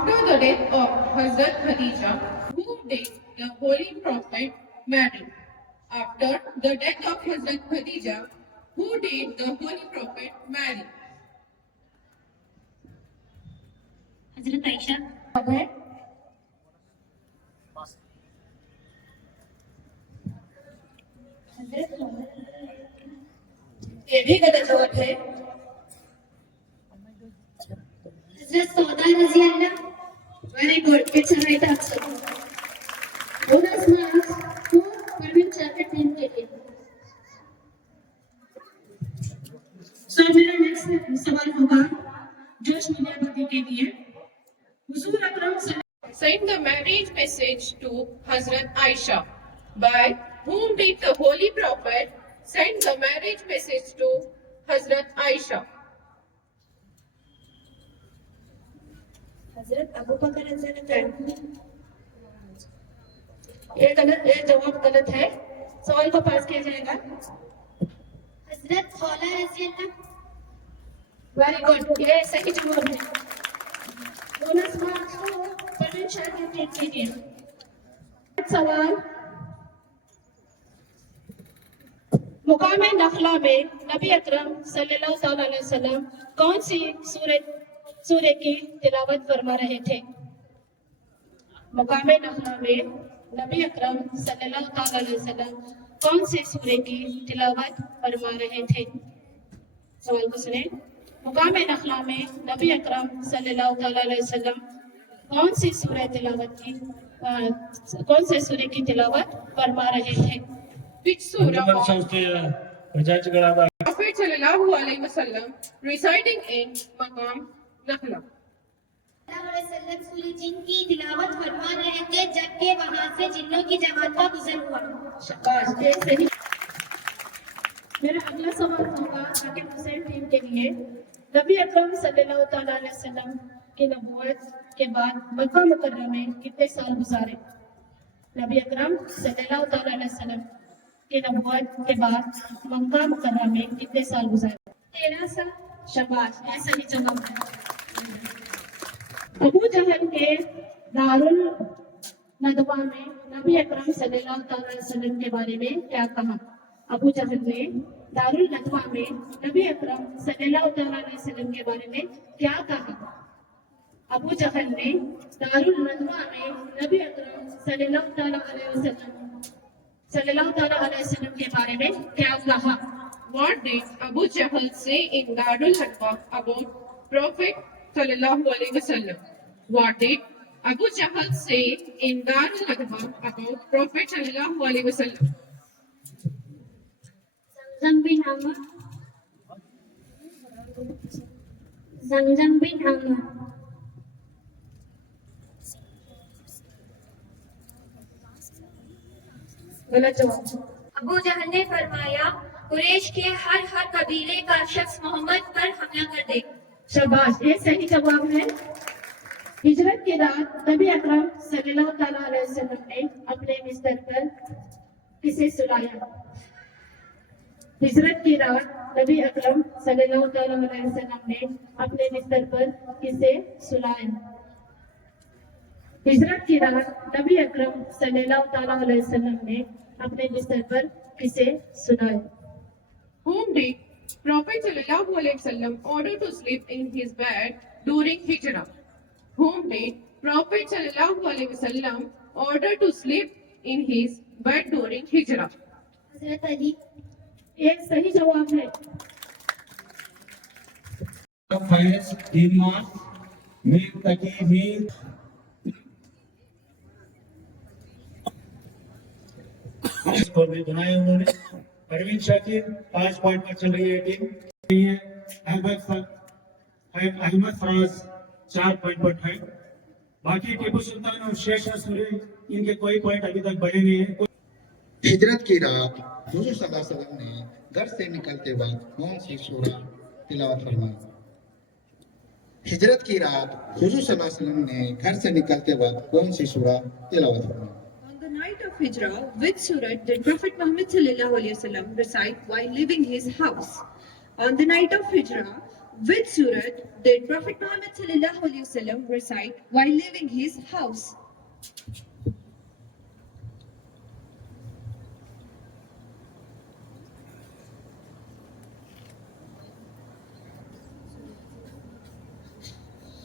After the death of Hazrat Khadija, who did the Holy Prophet marry? After the death of Hazrat Khadija, who did the Holy Prophet marry? हजरत आयशा। ये भी गलत जवाब है। हजरत सौदा रजी अल्लाह। Very good. It's a right answer. Bonus marks को परवीन चाकर team के लिए। So मेरा नेक्स्ट सवाल होगा जोश मीडियापति के लिए। हुजूर अकरम sent the marriage message to Hazrat Aisha. By whom did the Holy Prophet send the marriage message to Hazrat Aisha? हजरत अबू बकर रजी अल्लाह। ये जवाब गलत है। सवाल को पास किया जाएगा। हजरत खौला रजी अल्लाह। Very good. ये सही जवाब है। बोनस मार्क्स को परवीन शाकिर के लिए। सवाल मुकाम नखला में नबी अकरम सल्लल्लाहु अलैहि वसल्लम कौन सी सूरत की तिलावत फरमा रहे थे? मुकाम नखला में नबी अकरम सल्लल्लाहु अलैहि वसल्लम कौन सी सूरत की तिलावत फरमा रहे थे? सवाल को सुने। मुकाम नखला में नबी अकरम सल्लल्लाहु अलैहि वसल्लम कौन सी सूरत की तिलावत फरमा रहे थे? Which surah was Prophet sallallahu alaihi wasallam residing in Maqam Nakhla? सूरह जिन की तिलावत फरमा रहे थे जबकि वहां से जिन्नों की जमात का गुजर हुआ। शाबाश, ये सही। मेरा अगला सवाल होगा जाकिर हुसैन टीम के लिए। नबी अकरम सल्लल्लाहु अलैहि वसल्लम की नबूवत के बाद मक्का मुकर्रमा में कितने साल गुजारे? नबी अकरम सल्लल्लाहु अलैहि वसल्लम के नबूवत के बाद मक्का मुकर्रमा में कितने साल गुजारे? 13 साल। शाबाश, ऐसा ही जवाब है। अबू जहल के दारुल नदवा में नबी अकरम सल्लल्लाहु अलैहि वसल्लम के बारे में क्या कहा? अबू जहल ने दारुल नदवा में नबी अकरम सल्लल्लाहु अलैहि वसल्लम के बारे में क्या कहा? अबू जहल ने दारुल नदवा में नबी अकरम सल्लल्लाहु अलैहि वसल्लम के बारे में क्या कहा? What did Abu Jahl say in Darul Nadwa about Prophet sallallahu alaihi wasallam? What did Abu Jahl say in Darul Nadwa about Prophet sallallahu alaihi wasallam? Zamzam bin Amr। गलत जवाब। अबू जहल ने फरमाया कुरैश के हर कबीले का शख्स मोहम्मद पर हमला कर दे। शाबाश, ये सही जवाब है। हिजरत की रात नबी अकरम सल्लल्लाहु अलैहि वसल्लम ने अपने बिस्तर पर किसे सुलाया? हिजरत की रात नबी अकरम सल्लल्लाहु अलैहि वसल्लम ने अपने बिस्तर पर किसे सुलाया? हिजरत की रात नबी अकरम सल्लल्लाहु अलैहि वसल्लम ने अपने बिस्तर पर किसे सुलाया? Whom did Prophet sallallahu alaihi wasallam order to sleep in his bed during Hijrah? Whom did Prophet sallallahu alaihi wasallam order to sleep in his bed during Hijrah? हजरत अली। एक सही जवाब है। फैज हिम्मत मीर तकी मीर स्कोर भी बनाए उन्होंने। परवीन शाकिर 5 पॉइंट पर चल रही है टीम। अहमद फराज 4 पॉइंट पर है। बाकी टीपू सुल्तान और शेख सूरी इनके कोई पॉइंट अभी तक बढ़े नहीं है। हिजरत की रात हुजूर सल्लल्लाहु अलैहि वसल्लम ने घर से निकलते वक्त कौन सी सूरह तिलावत फरमाई? हिजरत की रात हुजूर सल्लल्लाहु अलैहि वसल्लम ने घर से निकलते वक्त कौन सी सूरह तिलावत फरमाई? On the night of Hijrah, which surah did Prophet Muhammad sallallahu alaihi wasallam recite while leaving his house? On the night of Hijrah, which surat did Prophet Muhammad sallallahu alaihi wasallam recite while leaving his house?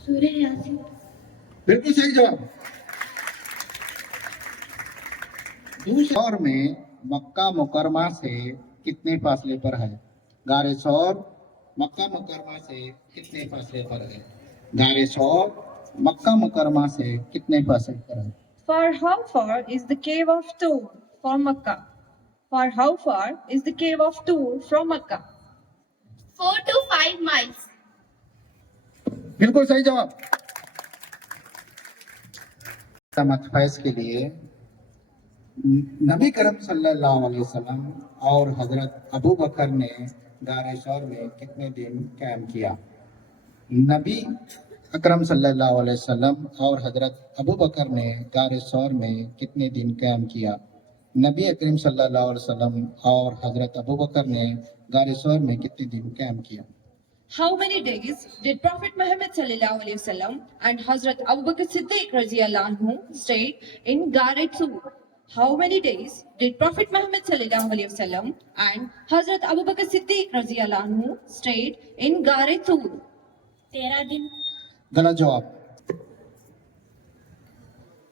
सूर्य यासीन। बिल्कुल सही जवाब। दूसरे दौर में मक्का मुकरमा से कितने फासले पर है? गारे सौर मक्का मुकरमा से कितने फासले पर है? गारे सौर मक्का मुकरमा से कितने फासले पर है? For how far is the cave of Tur from Makkah? For how far is the cave of Tur from Makkah? 4 to 5 miles. बिल्कुल सही जवाब। फैज के लिए नबी करम सल्लल्लाहु अलैहि वसल्लम और हजरत अबू बकर ने गारे सौर में कितने दिन कैम किया? नबी अकरम सल्लल्लाहु अलैहि वसल्लम और हजरत अबू बकर ने गारे सौर में कितने दिन कैम किया? नबी अकरम सल्लल्लाहु अलैहि वसल्लम और हजरत अबू बकर ने गारे सौर में कितने दिन कैम किया? How many days did Prophet Muhammad sallallahu alaihi wasallam and Hazrat Abu Bakr Siddiq radhiyallahu anhu stay in Gare Tur? How many days did Prophet Muhammad sallallahu alaihi wasallam and Hazrat Abu Bakr Siddiq radhiyallahu anhu stayed in Gare Tur? 13 दिन। गलत जवाब।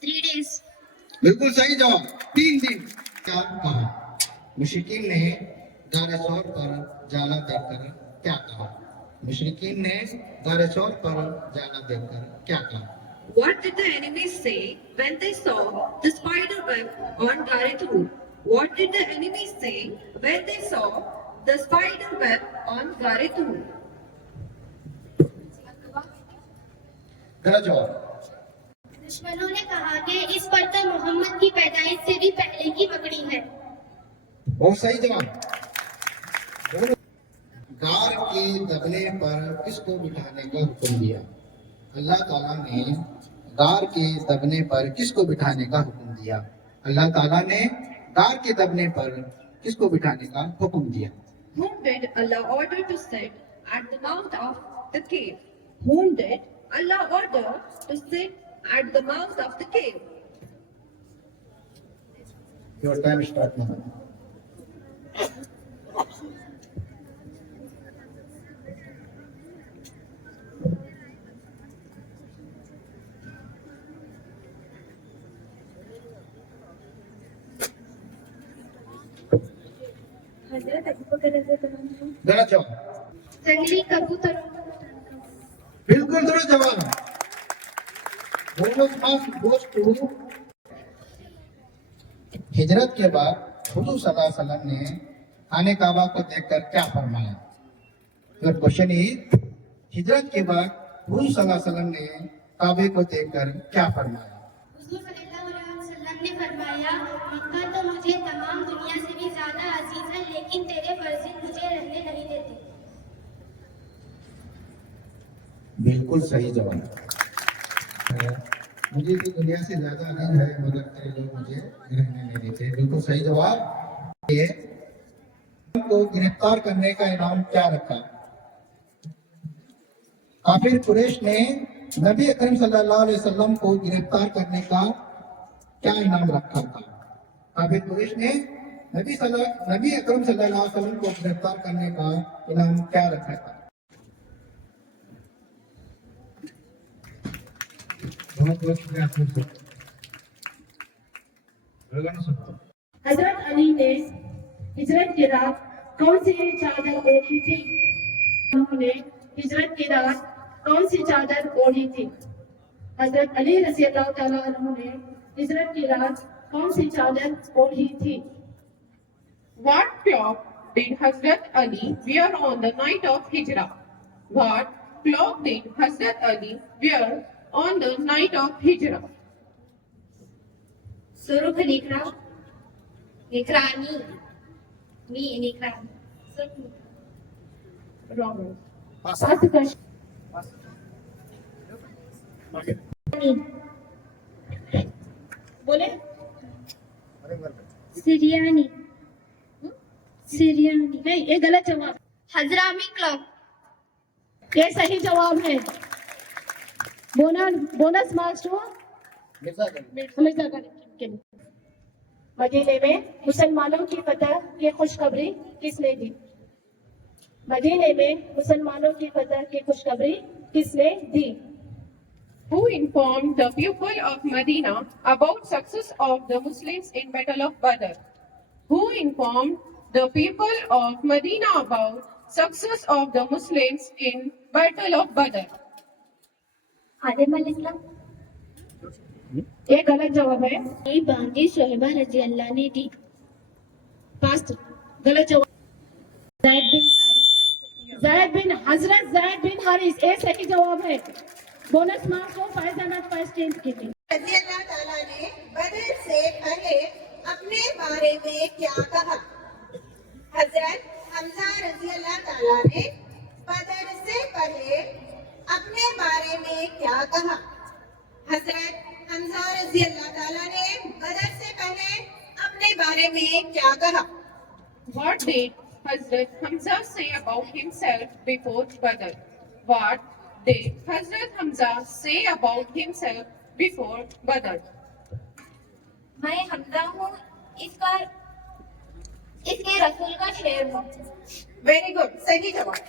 3 days। बिल्कुल सही जवाब। 3 दिन। क्या कहा? मुशरिकीन ने गारे सौर पर जाला देखकर क्या कहा? मुशरिकीन ने गारे सौर पर जाला देखकर क्या कहा? What did the enemies say when they saw the spider web on Gare Tur? What did the enemies say when they saw the spider web on Gare Tur? गलत जवाब। दुश्मनों ने कहा कि इस पर तो मोहम्मद की पैदाइश से भी पहले की पकड़ी है। बहुत सही जवाब। गार के दबने पर किसको बिठाने का हुक्म दिया? अल्लाह ताला ने गार के दबने पर किसको बिठाने का हुक्म दिया? अल्लाह ताला ने गार के दबने पर किसको बिठाने का हुक्म दिया? Whom did Allah order to sit at the mouth of the cave? Whom did Allah order to sit at the mouth of the cave? Your time start now. हजरत अबू बकर रज़ियल्लाहु अन्हु गलत जवाब। जंगली कबूतरों को बिल्कुल दुरुस्त जवाब। मोहम्मद खान गोश्त हिजरत के बाद हुजूर सल्लल्लाहु अलैहि वसल्लम ने खाने काबा को देखकर क्या फरमाया? योर क्वेश्चन इज हिजरत के बाद हुजूर सल्लल्लाहु अलैहि वसल्लम ने काबे को देखकर क्या फरमाया? हुजूर सल्लल्लाहु अलैहि वसल्लम ने फरमाया, मक्का तो मुझे तमाम दुनिया से भी ज्यादा अजीज है, लेकिन तेरे फर्जिंद मुझे रहने नहीं देते। बिल्कुल सही जवाब। मुझे तो दुनिया से ज्यादा अजीज है मगर तेरे लोग मुझे रहने नहीं देते। बिल्कुल सही जवाब। ये को गिरफ्तार करने का इनाम क्या रखा? काफिर कुरैश ने नबी अकरम सल्लल्लाहु अलैहि वसल्लम को गिरफ्तार करने का क्या इनाम रखा था? काफिर कुरैश ने नबी अकरम सल्लल्लाहु अलैहि वसल्लम को गिरफ्तार करने का इनाम क्या रखा था? बहुत बहुत शुक्रिया आप लोगों को। हजरत अली ने हिजरत की रात कौन सी चादर ओढ़ी थी? उन्होंने हिजरत की रात कौन सी चादर ओढ़ी थी? हजरत अली रज़ी अल्लाह तआला अन्हु ने हिजरत की रात कौन सी चादर ओढ़ी थी? What cloak did Hazrat Ali wear on the night of Hijrah? What cloak did Hazrat Ali wear on the night of Hijrah? सुर्ख निखरा, निखरानी, निखरानी, सुर्ख निखरा। Wrong. First question. बोले सिरियानी, सिरियानी। नहीं, ये गलत जवाब। हजरामी क्लॉक। ये सही जवाब है। Bonus marks to Mirza Ghani के लिए। मदीने में मुसलमानों की फतह की खुशखबरी किसने दी? मदीने में मुसलमानों की फतह की खुशखबरी किसने दी? Who informed the people of Medina about success of the Muslims in Battle of Badr? Who informed the people of Medina about success of the Muslims in Battle of Badr? आदम अलैहिस्सलाम। ये गलत जवाब है। ये बांदी सोहेबा रजी अल्लाह ने दी। पास्ट गलत जवाब। ज़ैद बिन हारिस। ज़ैद बिन हजरत ज़ैद बिन हारिस ये सही जवाब है। बोनस मार्क्स को फाइज अहमद फाइज टेंथ के लिए। रज़ी अल्लाह ताला ने बदर से पहले अपने बारे में क्या कहा? हजरत हमजा रज़ी अल्लाह ताला ने बदर से पहले अपने बारे में क्या कहा? हजरत हमजा रज़ी अल्लाह ताला ने बदर से पहले अपने बारे में क्या कहा? What did Hazrat Hamza say about himself before Badr? What did Hazrat Hamza say about himself before Badr? मैं हमजा हूँ, इसके रसूल का शेर हूँ। वेरी गुड, सही जवाब।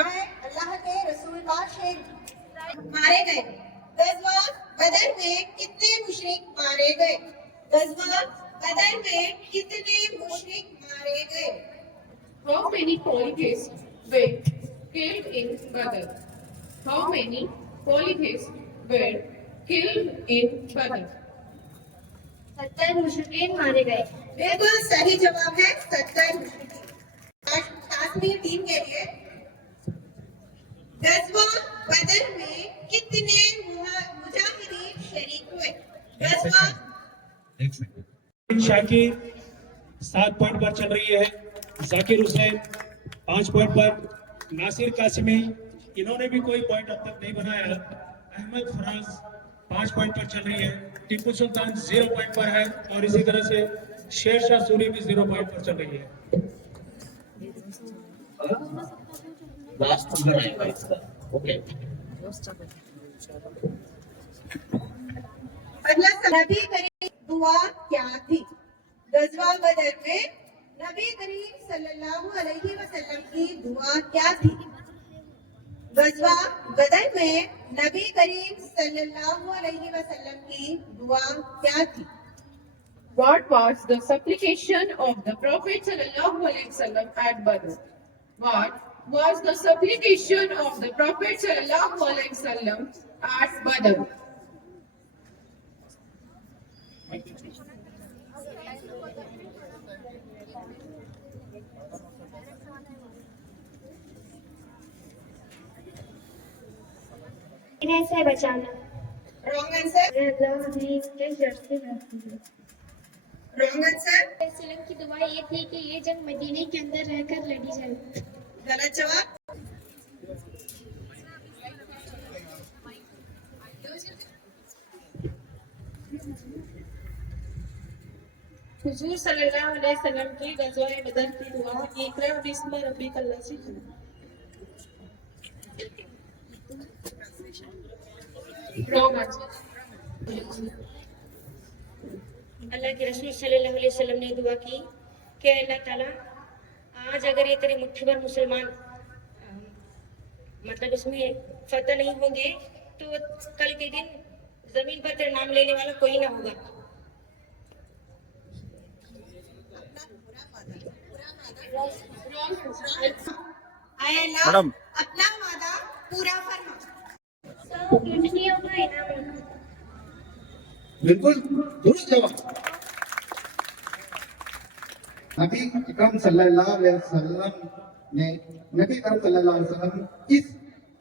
मैं अल्लाह के रसूल का शेर मारे गए। गज़वा बदर में कितने मुशरिक मारे गए? गज़वा बदर में कितने मुशरिक मारे गए? How many polytheists were killed in Badr? How many polytheists were killed in Badr? 70 मुशरिकीन मारे गए। बिल्कुल सही जवाब है, 70 मुशरिकीन। आसमी टीम के लिए गज़वा बदर में कितने मुजाहिदीन शरीक हुए? गज़वा शाकिर 7 पॉइंट पर चल रही है। जाकिर हुसैन 5 पॉइंट पर। नासिर कासिमी इन्होंने भी कोई पॉइंट अब तक नहीं बनाया। अहमद फराज 5 पॉइंट पर चल रही है। टीपू सुल्तान 0 पॉइंट पर है और इसी तरह से शेर शाह सूरी भी 0 पॉइंट पर चल रही है। अगला नबी करीम दुआ क्या थी? गज़वा बदर में नबी करीम सल्लल्लाहु अलैहि वसल्लम की दुआ क्या थी? गज़वा बदर में नबी करीम सल्लल्लाहु अलैहि वसल्लम की दुआ क्या थी? What was the supplication of the Prophet sallallahu alaihi wasallam at Badr? What was the supplication of the Prophet sallallahu alaihi wasallam at Badr? इन्हें से बचाना। Wrong answer. अल्लाह हमें इसके शर से महफूज रॉन्ग आंसर। सल्लम की दुआ ये थी कि ये जंग मदीने के अंदर रहकर लड़ी जाए। गलत जवाब। हुजूर सल्लल्लाहु अलैहि वसल्लम की गज़वा बदर की दुआ इक़रा बिस्मि रब्बिकल लज़ी खलक़। Wrong answer. अल्लाह के रसूल सल्लल्लाहु अलैहि वसल्लम ने दुआ की कि अल्लाह ताला आज अगर ये तेरे मुट्ठी भर मुसलमान मतलब इसमें फतह नहीं होंगे तो कल के दिन जमीन पर तेरा नाम लेने वाला कोई ना होगा। आए अल्लाह अपना वादा पूरा फरमा। गिनतियों का इनाम। बिल्कुल दुरुस्त जवाब। नबी अकरम सल्लल्लाहु अलैहि वसल्लम इस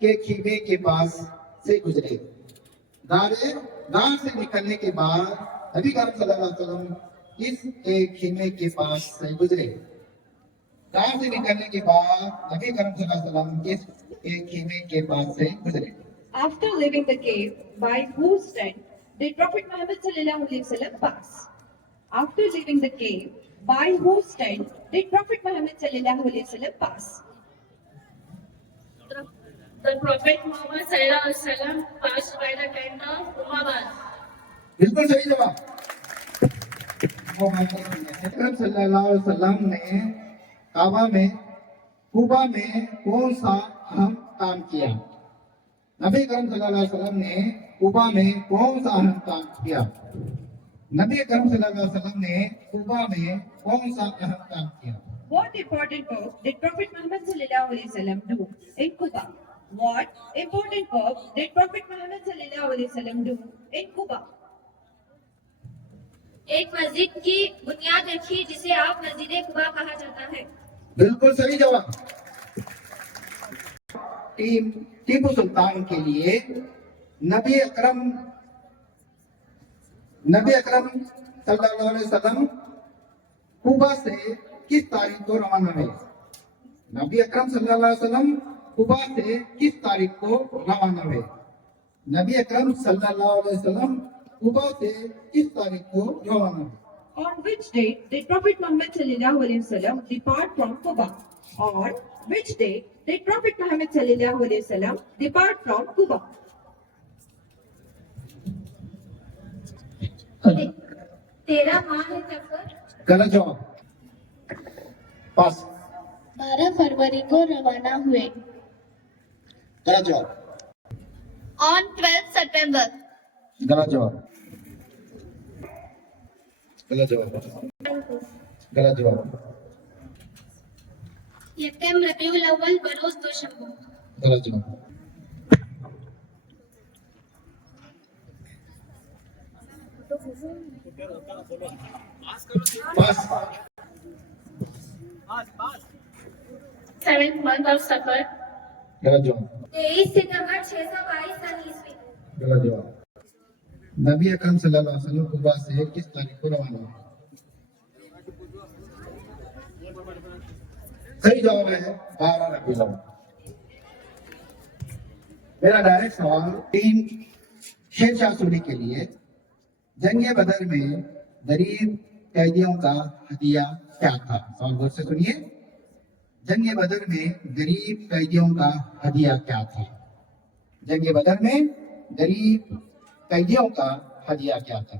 के खीमे के पास से गुजरे। गार से निकलने के बाद नबी अकरम सल्लल्लाहु अलैहि वसल्लम इस के खीमे के पास से गुजरे। गार से निकलने के बाद नबी अकरम सल्लल्लाहु अलैहि वसल्लम इस के खीमे के पास से गुजरे। After leaving the cave, by whose tent did Prophet Muhammad sallallahu alaihi wasallam pass? After leaving the cave, by whose tent did Prophet Muhammad sallallahu alaihi wasallam pass? The Prophet Muhammad sallallahu alaihi wasallam passed by the tent of Umabad. बिल्कुल सही जवाब। अकरम सल्लल्लाहु अलैहि वसल्लम ने काबा में कुबा में कौन सा अहम काम किया? नबी अकरम सल्लल्लाहु अलैहि वसल्लम ने कुबा में कौन सा अहम काम किया? नबी अकरम सल्लल्लाहु अलैहि वसल्लम ने कुबा में कौन सा अहम काम किया? What important work did Prophet Muhammad sallallahu alaihi wasallam do in Quba? What important work did Prophet Muhammad sallallahu alaihi wasallam do in Quba? एक मस्जिद की बुनियाद रखी जिसे आप मस्जिद कुबा कहा जाता है। बिल्कुल सही जवाब। टीम टीपू सुल्तान के लिए नबी अकरम सल्लल्लाहु अलैहि वसल्लम कुबा से किस तारीख को रवाना हुए? नबी अकरम सल्लल्लाहु अलैहि वसल्लम कुबा से किस तारीख को रवाना हुए? नबी अकरम सल्लल्लाहु अलैहि वसल्लम कुबा से किस तारीख को रवाना हुए? On which date did Prophet Muhammad sallallahu alaihi wasallam depart from Quba? On which date did Prophet Muhammad sallallahu alaihi wasallam depart from Quba? 13 माह सफर। गलत जवाब। पास। 12 फरवरी को रवाना हुए। गलत जवाब। On 12 September। गलत जवाब। गलत जवाब। गलत जवाब। यकम रबीउल अव्वल बरोज दोशंबे। गलत जवाब। पास। 7th month of Safar. गलत जवाब। 23 सितंबर 622 सन ईस्वी। गलत जवाब। नबी अकरम सल्लल्लाहु अलैहि वसल्लम कुबा से किस तारीख को रवाना हुए? सही जवाब है 12 रबीउल अव्वल। मेरा डायरेक्ट सवाल टीम शेरशाह सूरी के लिए, जंगे बदर में गरीब कैदियों का हदिया क्या था? सवाल गौर से सुनिए। जंगे बदर में गरीब कैदियों का हदिया क्या था? जंगे बदर में गरीब कैदियों का हदिया क्या था?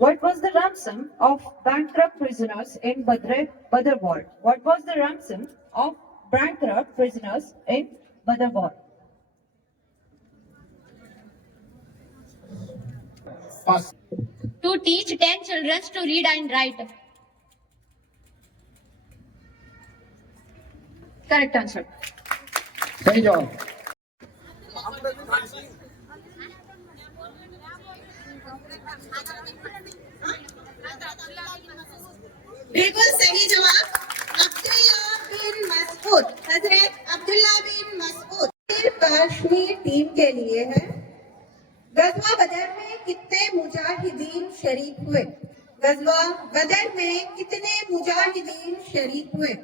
What was the ransom of bankrupt prisoners in Badr War? What was the ransom of bankrupt prisoners in Badr War? Pass. To teach 10 children to read and write। Correct answer. सही जवाब। बिल्कुल सही जवाब। अब्दुल्ला बिन मसऊद, हजरत अब्दुल्ला बिन मसऊद। कश्मीर टीम के लिए है, गजवा बदर में कितने मुजाहिदीन शरीक हुए? गजवा बदर में कितने मुजाहिदीन शरीक हुए?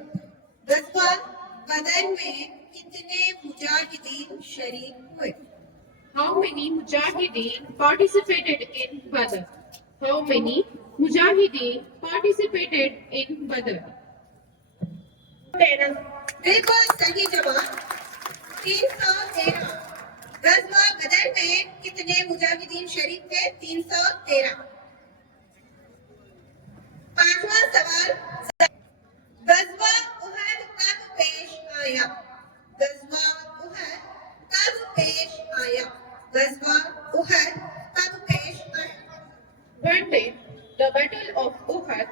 गजवा बदर में कितने मुजाहिदीन शरीक हुए? How many mujahideen participated in Badr? How many mujahideen participated in Badr? 13. बिल्कुल सही जवाब। 313। गजवा बदर में कितने मुजाहिदीन शरीक थे? 313। पांचवा सवाल, गजवा उहद कब पेश आया? गजवा उहद कब पेश आया? गजवा उहद कब पेश आया? When did the Battle of Uhud?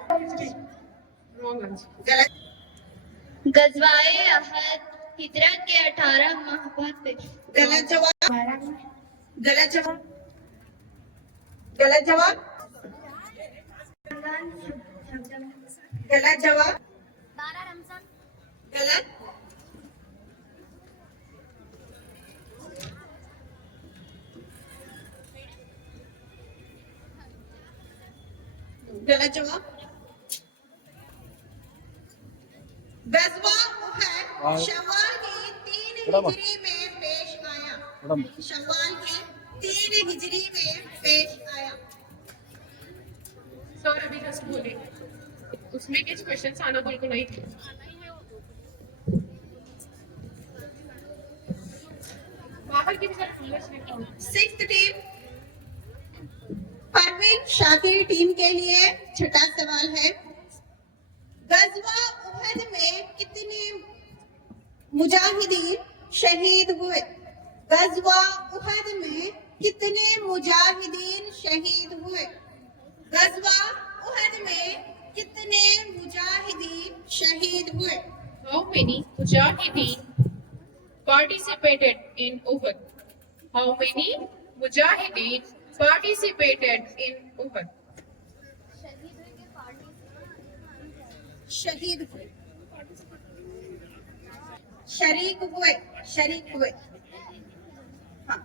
Wrong answer. गलत। गजवाए अहद हिजरत के 18 माह बाद पेश। गलत जवाब। गलत जवाब। गलत जवाब। गलत जवाब। 12 रमजान। गलत। गलत जवाब। गजवा उहद शव्वाल की 3 हिजरी में पेश आया। शव्वाल की 3 हिजरी में पेश आया। Sir, अभी just बोले उसमें कुछ क्वेश्चंस आना बिल्कुल नहीं थे। Sixth team Parveen Shakir team के लिए छठा सवाल है। गजवा उहद में कितने मुजाहिदीन शहीद हुए? गजवा उहद में कितने मुजाहिदीन शहीद हुए? गजवा उहद में कितने मुजाहिदीन शहीद हुए? How many mujahideen participated in Uhud? How many mujahideen participated in Uhud? शहीद हुए, शरीक हुए, शरीक हुए। हाँ।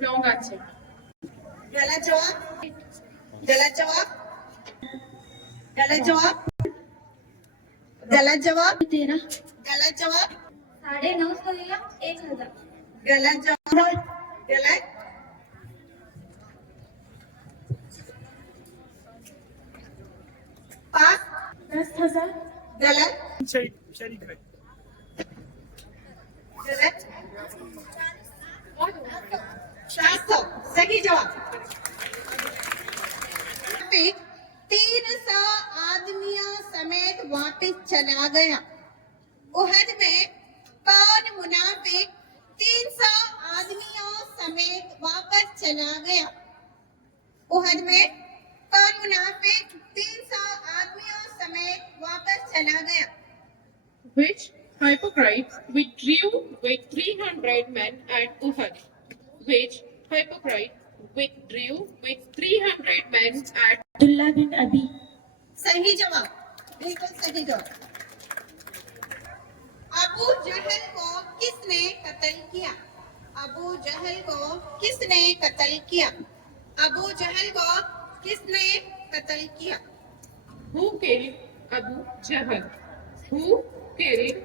Wrong answer. गलत जवाब, गलत जवाब, गलत जवाब, गलत जवाब, गलत जवाब, 950 या 1000। गलत जवाब, गलत। पास 10,000। गलत, गलत। 700 सही जवाब। 300 आदमियों समेत वापस चला गया। उहद में कौन मुनाफिक 300 आदमियों समेत वापस चला गया? उहद में कौन मुनाफिक 300 आदमियों समेत वापस चला गया? Which hypocrite withdrew with 300 men at Uhud? Which hypocrite withdrew with 300 men at Abdullah बिन अबी। सही जवाब, बिल्कुल सही जवाब। अबू जहल को किसने कत्ल किया? अबू जहल को किसने कत्ल किया? अबू जहल को किसने कत्ल किया? Who killed Abu Jahl? Who killed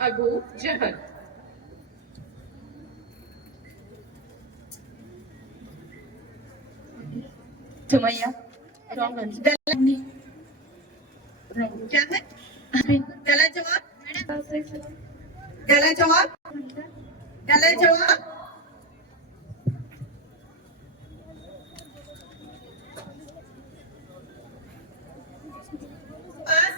Abu Jahl? Sumaya. Wrong answer. गलत जवाब, गलत जवाब, गलत जवाब। पास।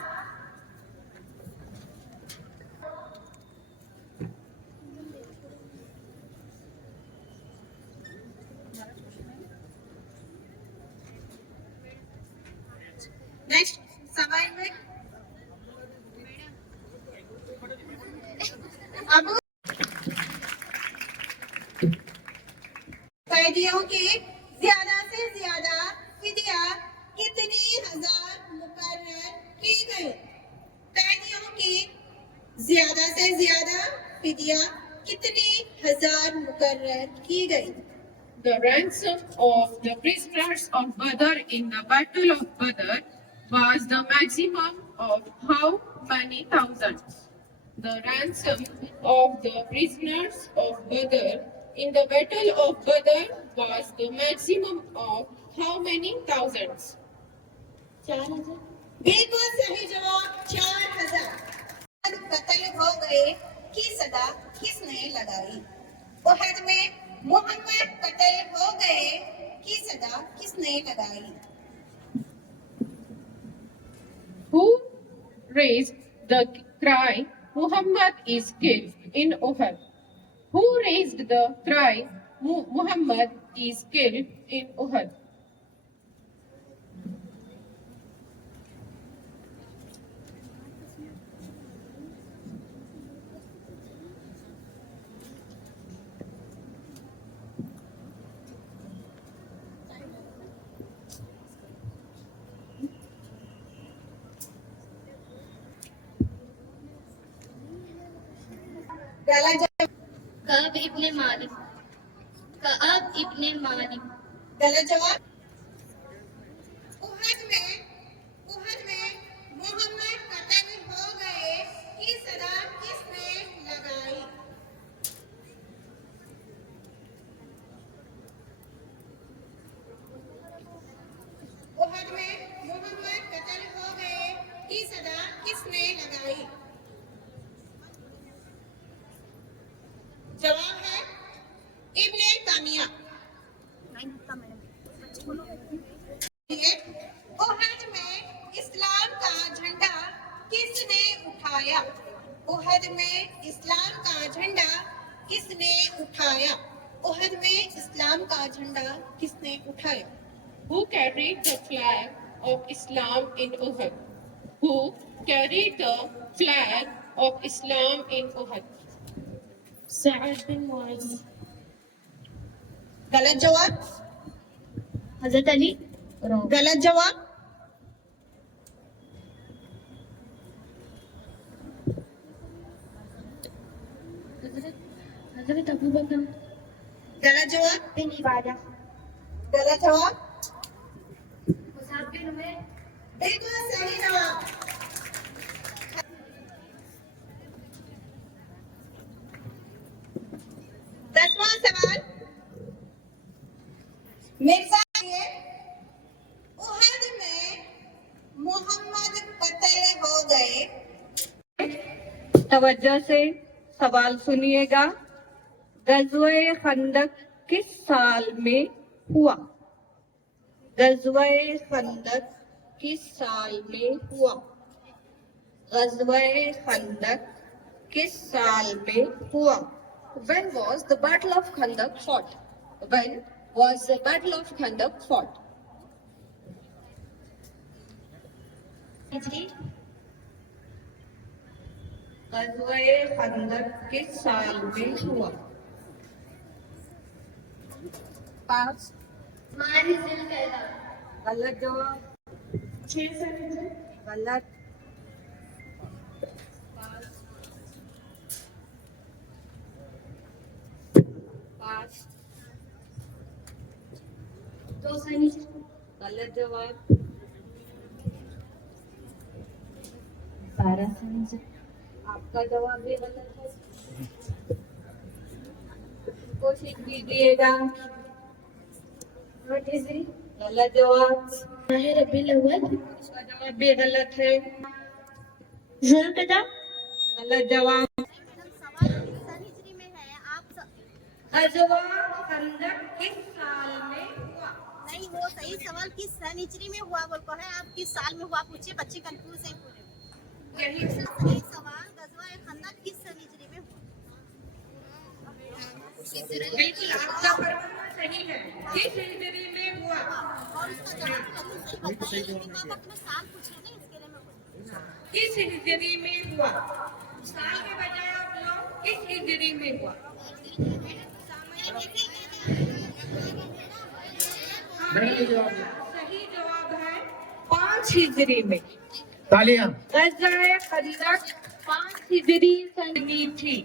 नेक्स्ट सवाल में अब कैदियों की ज्यादा से ज्यादा फिदिया कितनी हजार मुकर्रर की गई? कैदियों की ज्यादा से ज्यादा फिदिया कितनी हजार मुकर्रर की गई? The ransom of the prisoners of Badr in the Battle of Badr was the maximum of how many thousands? The ransom of the prisoners of Badr in the Battle of Badr was the maximum of how many thousands? 4,000। बिल्कुल सही जवाब, 4000। कत्ल हो गए की सदा किसने लगाई? उहद में मोहम्मद कत्ल हो गए की सदा किसने लगाई? Who raised the cry, Muhammad is killed in Uhud? Who raised the cry, Muhammad is killed in Uhud? गलत जवाब, कअब इब्ने मालिक। कअब इब्ने मालिक। गलत जवाब। उहद में मोहम्मद कत्ल हो गए की सदा किसने लगाई? इस्लाम का झंडा किसने उठाया? Who carried the flag of Islam in Uhud? Who carried the flag of Islam in Uhud? सअद बिन मुआज। गलत जवाब। हजरत अली। रॉन्ग। गलत जवाब। हजरत अबू बकर। गलत जवाब। बिन इबादा। गलत जवाब। मुसाब बिन उमर। बिल्कुल सही जवाब। दसवां सवाल मिर्जा ये उहद में मोहम्मद कत्ल हो गए। तवज्जो से सवाल सुनिएगा। गज़वे खंदक किस साल में हुआ? गज़वे खंदक किस साल में हुआ? गज़वे खंदक किस साल में हुआ? When was the Battle of Khandak fought? When was the Battle of Khandak fought? हिजरी। गज़वे खंदक किस साल में हुआ? पाँच। माह ज़िलक़अदा। गलत जवाब। 6 साल हिजरी। गलत। पाँच। 2 साल हिजरी। गलत जवाब। 12 साल हिजरी। आपका जवाब भी गलत है। कोशिश कीजिएगा। 8 हिजरी। गलत जवाब। माह रबीउल अव्वल। इसका जवाब भी गलत है। ज़ुल्क़अदा। गलत जवाब। गज़वा खंदक किस साल में हुआ? नहीं, वो सही सवाल किस सन हिजरी में हुआ बोल को है। आप किस साल में हुआ पूछिए, बच्चे कंफ्यूज है पूरे। यही सही सवाल गज़वा खंदक किस सन हिजरी में हुआ? बिल्कुल आपका फरमाना सही है। किस हिजरी में हुआ? और उसका जवाब बिल्कुल सही बताइए, लेकिन आप अपने साल पूछिए ना, इसके लिए मैं बोल। किस हिजरी में हुआ? साल के बजाय आप लोग किस हिजरी में हुआ? सही जवाब है 5 हिजरी में। तालियां। गज़वा खंदक 5 हिजरी सन थी।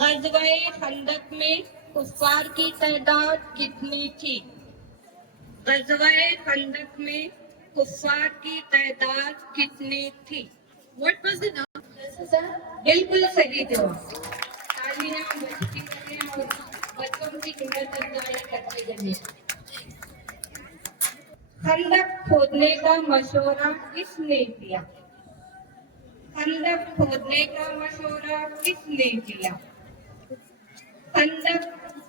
गज़वा खंदक में कुफ्फार की तादाद कितनी थी? गज़वा खंदक में कुफ्फार की तादाद कितनी थी? What was the number? बिल्कुल सही जवाब। तालियां बजती रहें और बच्चों की हिम्मत अफजाई करते रहें। खंदक खोदने का मशवरा किसने दिया? खंदक खोदने का मशवरा किसने दिया? खंदक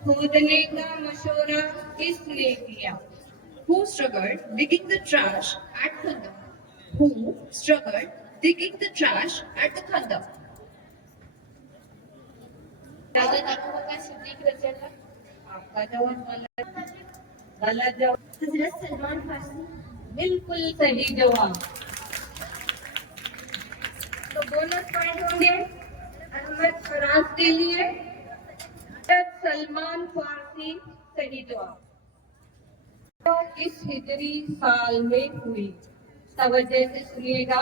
खोदने का मशवरा किसने दिया? Who struggled digging the trash at Khandak? Who struggled digging the trash at the Khandak? आपका जवाब गलत। गलत जवाब। हजरत सलमान फारसी। बिल्कुल सही जवाब। तो बोनस पॉइंट होंगे अहमद फराज के लिए। सलमान फारसी सही जवाब। तो किस हिजरी साल में हुई? तवज्जो से सुनिएगा।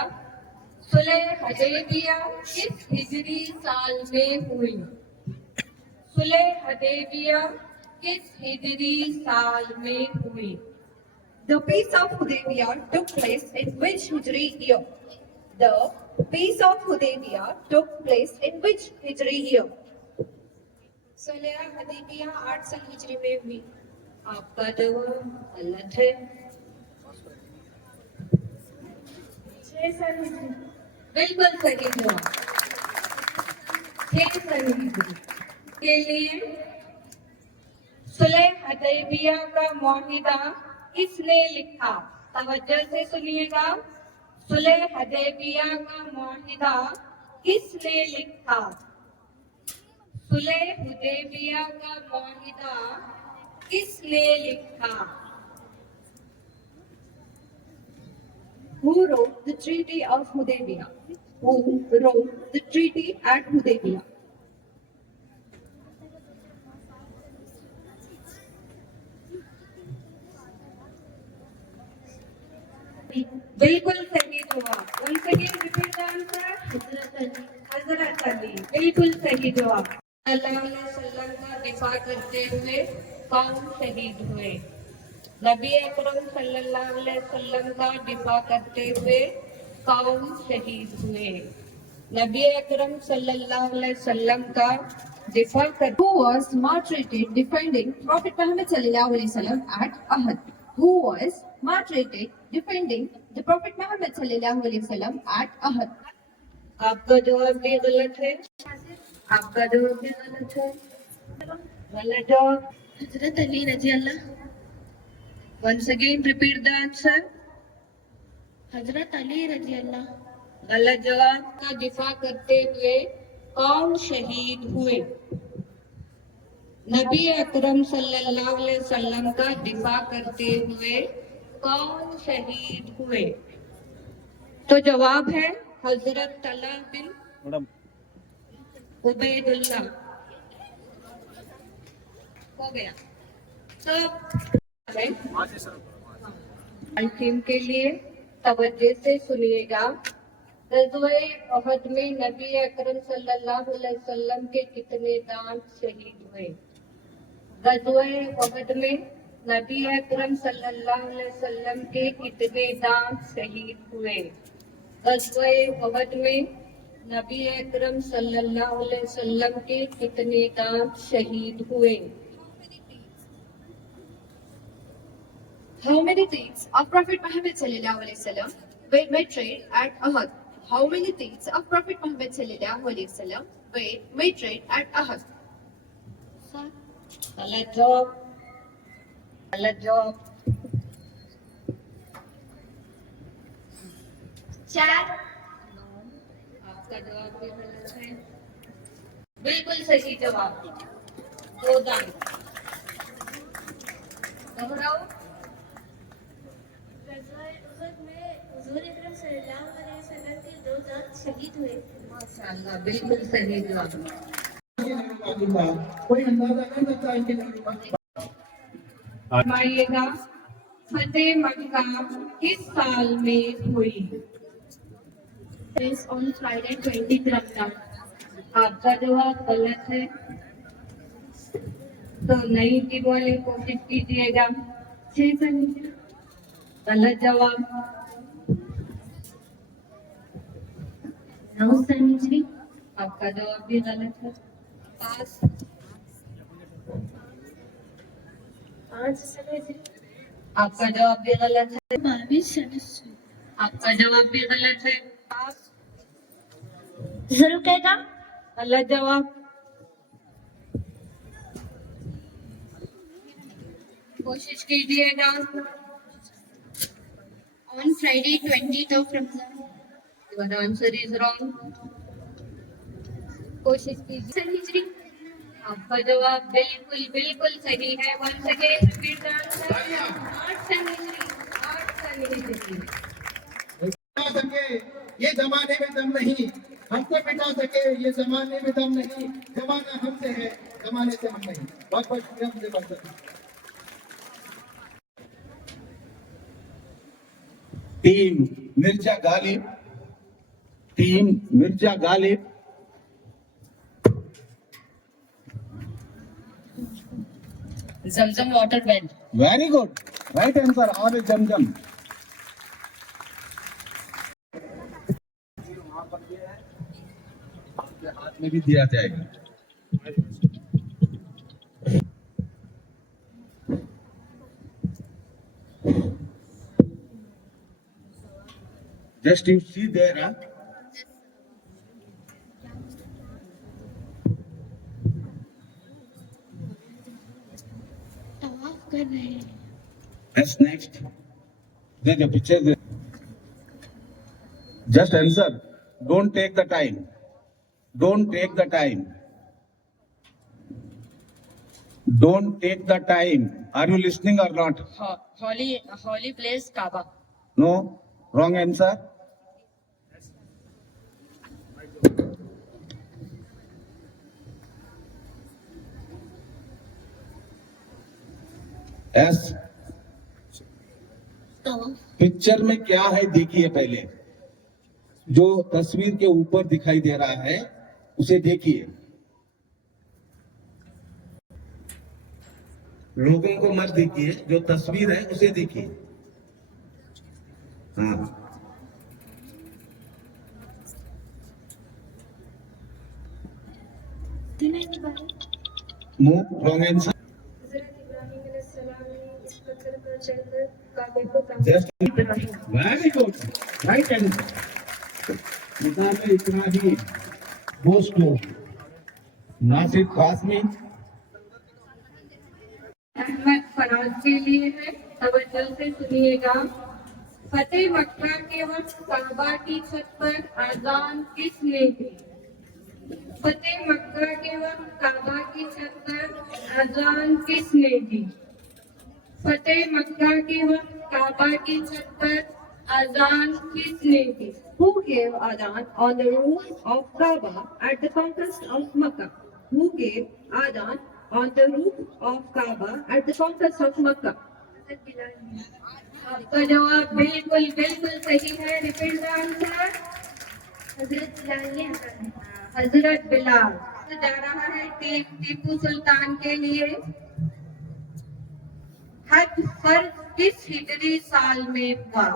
सुलह हदैबिया किस हिजरी साल में हुई? सुलह हदैबिया किस हिजरी साल में हुई? The peace of Hudaybiyah took place in which Hijri year? The peace of Hudaybiyah took place in which Hijri year? सुलह हदैबिया 8 साल हिजरी में हुई। आपका जवाब गलत है। 6 साल हिजरी। बिल्कुल सही जवाब। 6 साल हिजरी के लिए सुलह हदैबिया का मुआहिदा किसने लिखा? तवज्जो से सुनिएगा। सुलह हदैबिया का मुआहिदा किसने लिखा? सुलह हुदैबिया का मुआहिदा किसने लिखा? Who wrote the Treaty of Hudaybiyah? Who wrote the treaty at Hudaybiyah? बिल्कुल सही जवाब। Once again repeat the answer. हजरत अली। बिल्कुल सही जवाब। सल्लल्लाहु अलैहि वसल्लम का दिफा करते हुए कौन शहीद हुए? नबी अकरम सल्लल्लाहु अलैहि वसल्लम का दिफा करते हुए कौन शहीद हुए? नबी अकरम सल्लल्लाहु अलैहि वसल्लम का दिफा कर Who was martyred defending Prophet Muhammad sallallahu alaihi wasallam at Ahad? Who was martyred defending the Prophet Muhammad sallallahu alaihi wasallam at Ahad? आपका जवाब भी गलत है। आपका जवाब भी गलत है। गलत जवाब। हजरत अली रजी अल्लाह। Once again repeat the answer. हजरत अली रजी अल्लाह। गलत जवाब। का दिफा करते हुए कौन शहीद हुए? नबी अकरम सल्लल्लाहु अलैहि वसल्लम का दिफा करते हुए कौन शहीद हुए? तो जवाब है हजरत तला बिन उबैदुल्लाह। हो गया। तो टीम के लिए तवज्जो से सुनिएगा। ग़ज़वे उहद में नबी अकरम सल्लल्लाहु अलैहि वसल्लम के कितने दांत शहीद हुए? ग़ज़वे उहद में नबी अकरम सल्लल्लाहु अलैहि वसल्लम के कितने दांत शहीद हुए? ग़ज़वे उहद में नबी अकरम सल्लल्लाहु अलैहि वसल्लम के कितने दांत शहीद हुए? How many teeth of Prophet Muhammad sallallahu alaihi wasallam were betrayed at Ahad? How many teeth of Prophet Muhammad sallallahu alaihi wasallam were betrayed at Ahad? गलत जवाब। गलत जवाब। 4। आपका जवाब भी गलत है। बिल्कुल सही जवाब। 2 दांत। दोहराओ। ग़ज़वा उहद में हुज़ूर अकरम सल्लल्लाहु अलैहि वसल्लम के 2 दांत शहीद हुए। माशाअल्लाह, बिल्कुल सही जवाब। कोई अंदाजा नहीं करता इनके नहीं। फरमाइएगा, फतेह मक्का किस साल में हुई? Is on Friday 20th Ramadan. आपका जवाब गलत है। तो नई टीम वाले कोशिश कीजिएगा। 6 सन हिजरी। गलत जवाब। 9 सन हिजरी। आपका जवाब भी गलत है। 5 सन हिजरी। आपका जवाब भी गलत है। 22 सन हिजरी। आपका जवाब भी गलत है। 5 ज़ुल्क़ैदा। गलत जवाब। कोशिश कीजिएगा। On Friday 20th of Ramadan. Your answer is wrong. कोशिश कीजिए। सन हिजरी। आपका जवाब बिल्कुल बिल्कुल सही है। Once again repeat the answer. 8 सन हिजरी। 8 सन हिजरी। मिटा सके ये जमाने में दम नहीं, हमसे मिटा सके ये जमाने में दम नहीं। जमाना हमसे है, जमाने से हम नहीं। बहुत बहुत शुक्रिया मुझे बात करने के लिए। Team Mirza Ghalib, team Mirza Ghalib Zamzam water well. Very good, right answer. और जमजम हाथ में भी दिया जाएगा। Just you see there, huh? तवाफ कर रहे हैं। That's next. There's a picture there. Just answer. Don't take the time. Don't take the time. Don't take the time. Are you listening or not? Holy place Kaaba. No? Wrong answer? Yes. Picture में क्या है देखिए पहले, जो तस्वीर के ऊपर दिखाई दे रहा है उसे देखिए, लोगों को मत देखिए, जो तस्वीर है उसे देखिए। हाँ, move wrong answer. Just very good, right answer. किताब इब्राहिम गोस टू नासिर कासमी। अहमद फराज के लिए है, तवज्जो से सुनिएगा। फतेह मक्का के वक्त काबा की छत पर अजान किसने दी? फतेह मक्का के वक्त काबा की छत पर अजान किसने दी? फतेह मक्का के वक्त काबा की छत पर अजान किसने दी? Who gave Adhan on the roof of Kaaba at the conquest of Makkah? Who gave Adhan on the roof of Kaaba at the conquest of Makkah? आपका जवाब बिल्कुल बिल्कुल सही है। Repeat the answer. हजरत बिलाल ने हजरत हजरत बिलाल। जा रहा है टीपू सुल्तान के लिए। हज फर्ज किस हिजरी साल में हुआ?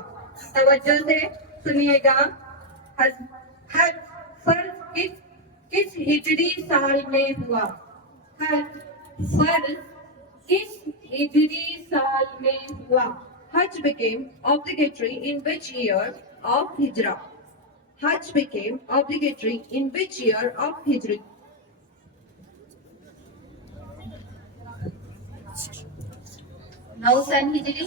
तवज्जो से सुनिएगा। हज फर्ज किस हिजरी साल में हुआ? हज फर्ज किस हिजरी साल में हुआ? Hajj became obligatory in which year of Hijrah? Hajj became obligatory in which year of Hijrah? 9 सन हिजरी।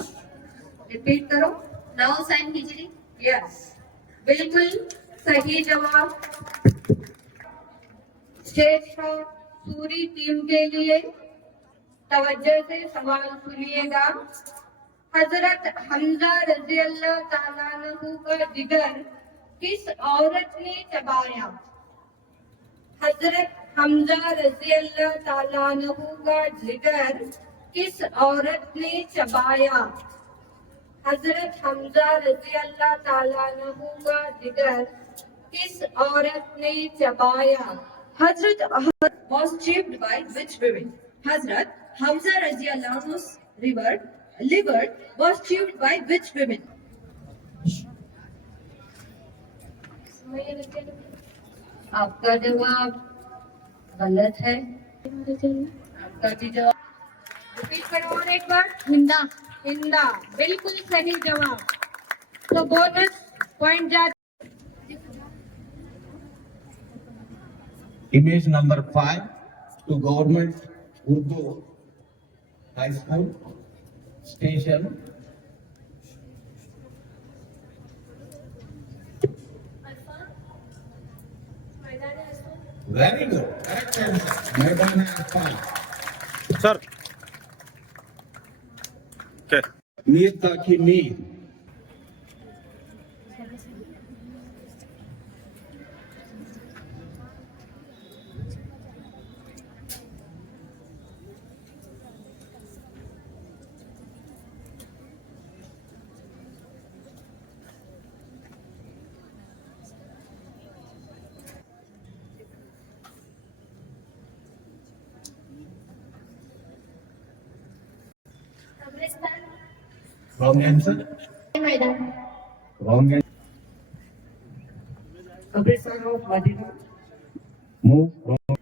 रिपीट करो। 9 सन हिजरी। यस, बिल्कुल सही जवाब। श्रेष्ठ सूरी टीम के लिए तवज्जो से सवाल सुनिएगा। हजरत हमजा रजी अल्लाह ताला अन्हु का जिगर किस औरत ने चबाया? हजरत हमजा रजी अल्लाह ताला अन्हु का जिगर किस औरत ने चबाया? हजरत हमजा रजी अल्लाह ताला अन्हु का जिगर किस औरत ने चबाया? Hazrat Ahmad was chafed by which women? Hazrat Hamza radiallahu anhu's liver was chafed by which women? आपका जवाब गलत है। आपका भी जवाब रिपीट करो और एक बार। हिंदा। हिंदा बिल्कुल सही जवाब। तो बोनस पॉइंट जा। Image number 5 to Government Urdu High School Station. Very good. Correct answer. Maidana Asfal. Sir क्या? Mir Taki Mir. Wrong answer. मैदान Wrong answer. कब्रिस्तान ऑफ मदीना। Move. Wrong.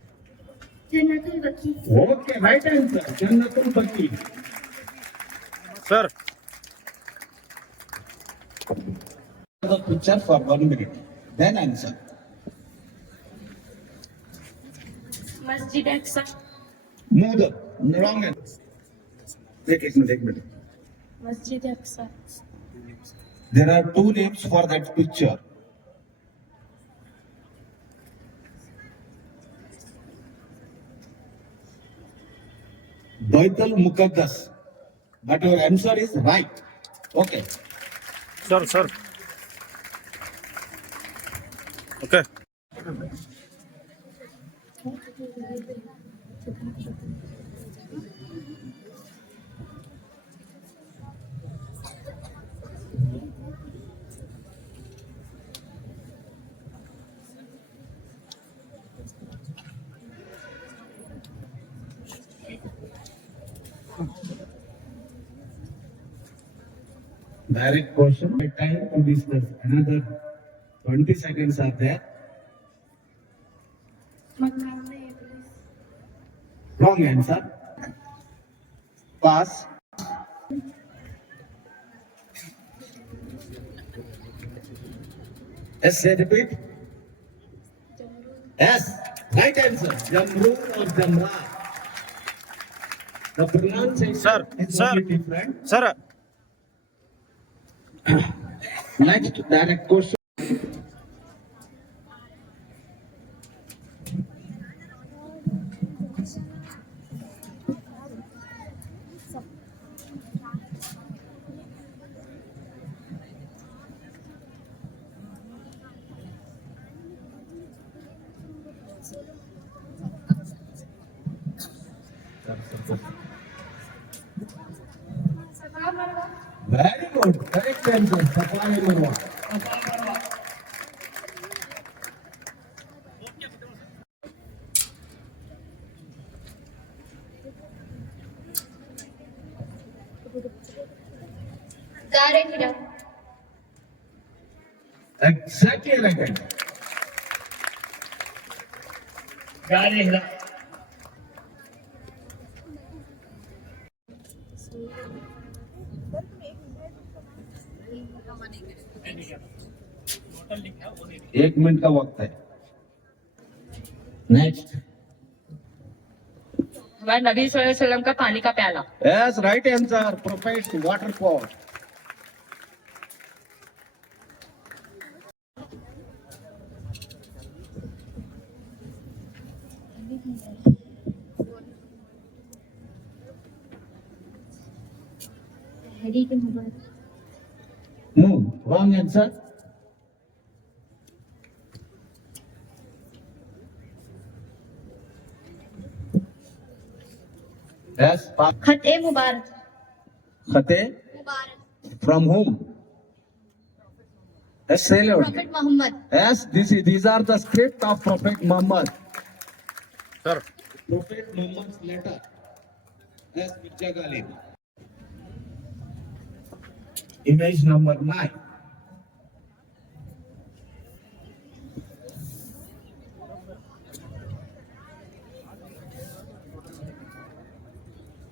जन्नतुल बकी Okay, right answer. Jannatul Baqi. Sir The picture for 1 minute. Then answer. मस्जिद Aqsa. Move the wrong answer. एक minute. मस्जिद Aqsa. There are two names for that picture. Baitul Muqaddas but your answer is right. Okay. Sir. Okay. Direct question. My time to discuss. Another 20 seconds are there. Wrong answer. Pass. Yes, say repeat. Yes, right answer. Jamrud or Jamra. The pronunciation is Sir. only different. Sir. Next direct question. Very good. Correct answer. Safa and Marwa. Garehira. Exactly right answer. Garehira. एक minute का वक्त है. Next. हमारे नबी सल्लल्लाहु अलैहि वसल्लम का पानी का प्याला. Yes, right answer. Prophet water pot. Moon. Wrong answer. Yes. खते मुबारक. Khate. Mubarak. From whom? Yes, say Lord. Prophet Muhammad. Yes, these are the script of Prophet Muhammad. Sir. Prophet Muhammad's letter. Yes, Mirza Ghalib. Image number 9.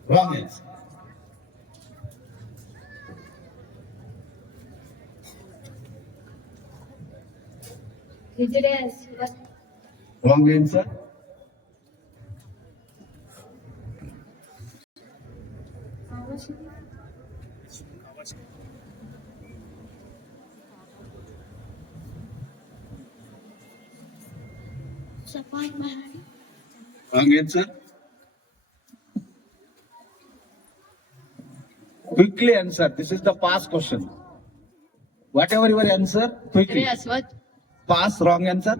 Wrong answer. Wrong answer. Wrong answer. Quickly answer. This is the pass question. Whatever your answer, quickly. Aswad. Pass, wrong answer.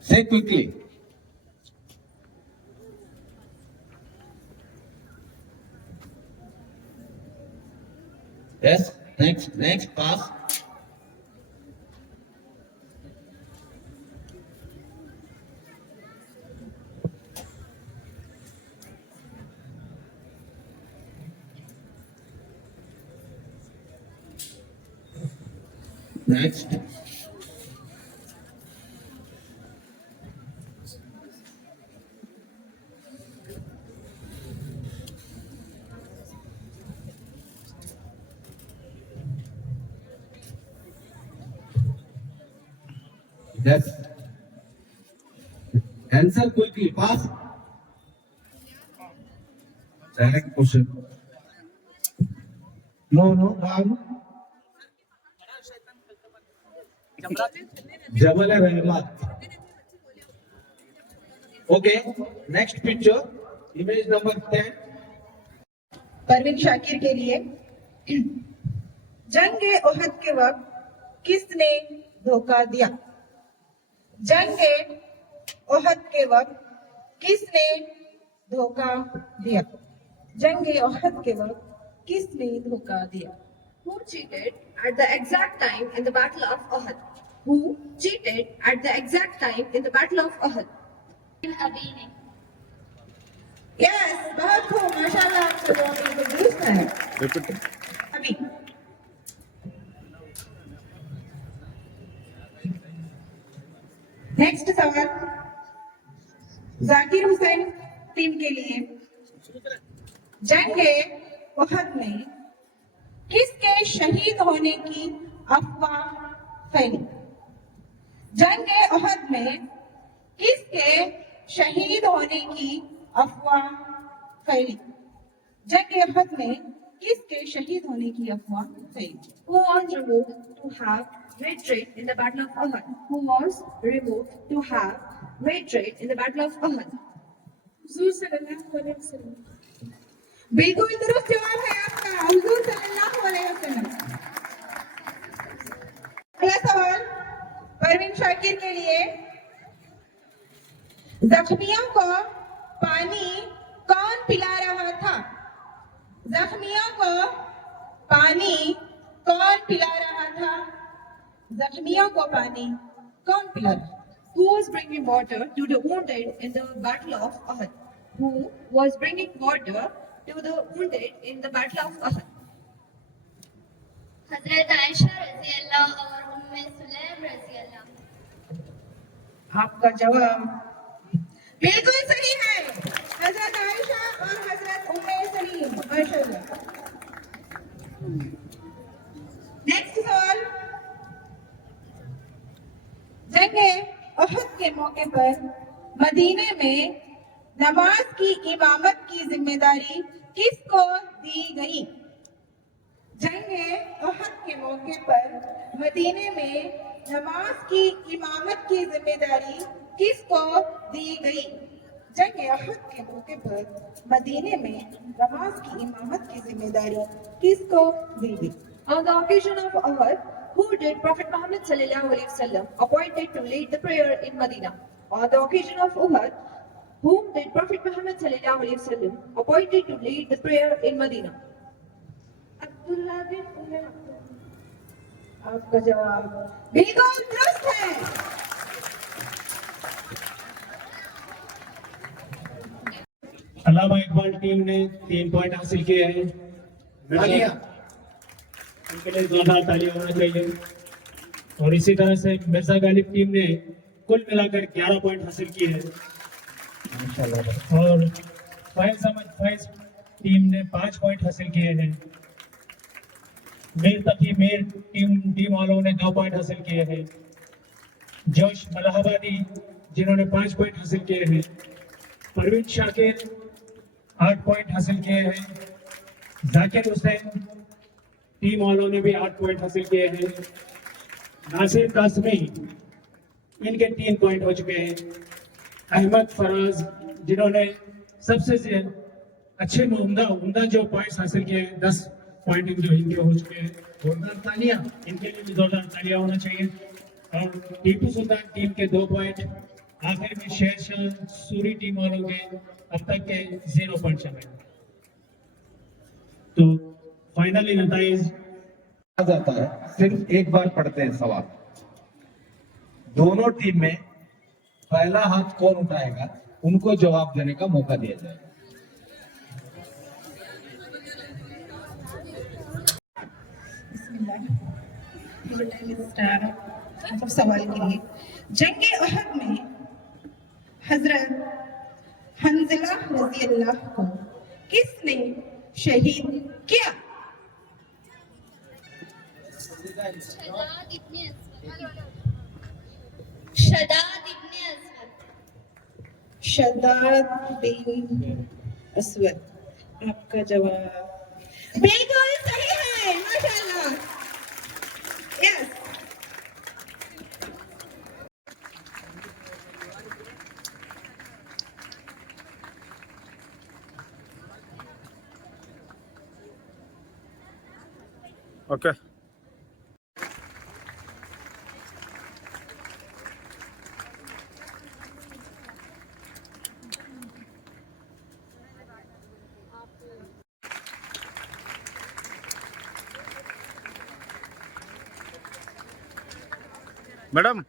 Say quickly. Yes, next, pass. Next. Yes. Answer quickly. Pass. Direct question. No, wrong. Jabal Rahmat. Okay. Next picture. Image number 10। Parveen Shakir के लिए जंग ओहद के वक्त किसने धोखा दिया? जंग ओहद के वक्त किसने धोखा दिया? जंग ओहद के वक्त किसने धोखा दिया? Who cheated at the exact time in the Battle of Uhud? Who cheated at the exact time in the Battle of Uhud? अभी नहीं। यस, बहुत खूब, माशाल्लाह, आपका जवाब बिल्कुल दुरुस्त है। रिपीट। अभी नेक्स्ट सवाल जाकिर हुसैन टीम के लिए। जंग ओहद में किसके शहीद होने की अफवाह फैली? जंग ओहद में किसके शहीद होने की अफवाह फैली? जंग ओहद में किसके शहीद होने की अफवाह फैली? Who was removed to have victory in the Battle of Uhud? Who was removed to have victory in the Battle of Uhud? हुजूर सल्लल्लाहु अलैहि वसल्लम। बिल्कुल दुरुस्त जवाब है आपका, हुजूर सल्लल्लाहु अलैहि वसल्लम। अगला सवाल परवीन शाकिर के लिए। जख्मियों को पानी कौन पिला रहा था? जख्मियों को पानी कौन पिला रहा था? जख्मियों को पानी कौन पिला रहा था? Who was bringing water to the wounded in the Battle of Uhud? Who was bringing water to the wounded in the Battle of Uhud? हजरत आयशा रजी अल्लाह और उम्मे सुलैम रजी अल्लाह। आपका जवाब बिल्कुल सही है, हजरत आयशा और हजरत उम्मे सलीम, माशाल्लाह। नेक्स्ट सवाल जंग ओहद के मौके पर मदीने में नमाज की इमामत की जिम्मेदारी किसको दी गई? जंग ओहद के मौके पर मदीने में नमाज की इमामत की जिम्मेदारी किसको दी गई? जंग ओहद के मौके पर मदीने में नमाज की इमामत की जिम्मेदारी किसको दी गई? On the occasion of Uhud, who did Prophet Muhammad sallallahu alaihi wasallam appointed to lead the prayer in Medina? On the occasion of Uhud, whom did Prophet Muhammad sallallahu alaihi wasallam appointed to lead the prayer in Medina? Abdullah bin Umme Maktoum. आपका जवाब बिल्कुल दुरुस्त है। Allama Iqbal team ने 3 point हासिल किए हैं। उनके लिए जोरदार तालियां होना चाहिए। और इसी तरह से मिर्जा गालिब टीम ने कुल मिलाकर 11 पॉइंट हासिल किए हैं। और फैज अहमद फैज टीम ने 5 पॉइंट हासिल किए हैं। मीर तकी मीर टीम वालों ने 2 पॉइंट हासिल किए हैं। जोश मलाहाबादी जिन्होंने 5 पॉइंट हासिल किए हैं। परवीन शाकिर 8 पॉइंट हासिल किए हैं। जाकिर हुसैन टीम वालों ने भी 8 पॉइंट हासिल किए हैं। नासिर कासमी इनके 3 पॉइंट हो चुके हैं। अहमद फराज जिन्होंने सबसे अच्छे उम्दा जो पॉइंट्स हासिल किए हैं, 10 पॉइंट इनके हो चुके हैं। जोरदार तालियां इनके लिए भी जोरदार तालियां होना चाहिए। और टीपू सुल्तान टीम के 2 पॉइंट। आखिर में शेरशाह सूरी टीम वालों के अब तक के 0 पॉइंट चल रहे हैं। तो फाइनली नतीजा आ जाता है। सिर्फ एक बार पढ़ते हैं सवाल। दोनों टीम में पहला हाथ कौन उठाएगा उनको जवाब देने का मौका दिया जाएगा। मतलब सवाल के लिए जंग ओहद में हजरत हंजला रजी अल्लाह को किसने शहीद किया? शदाद इब्ने अस्वद। शदाद बिन अस्वद। आपका जवाब बिल्कुल सही है, माशाल्लाह। यस। Okay madam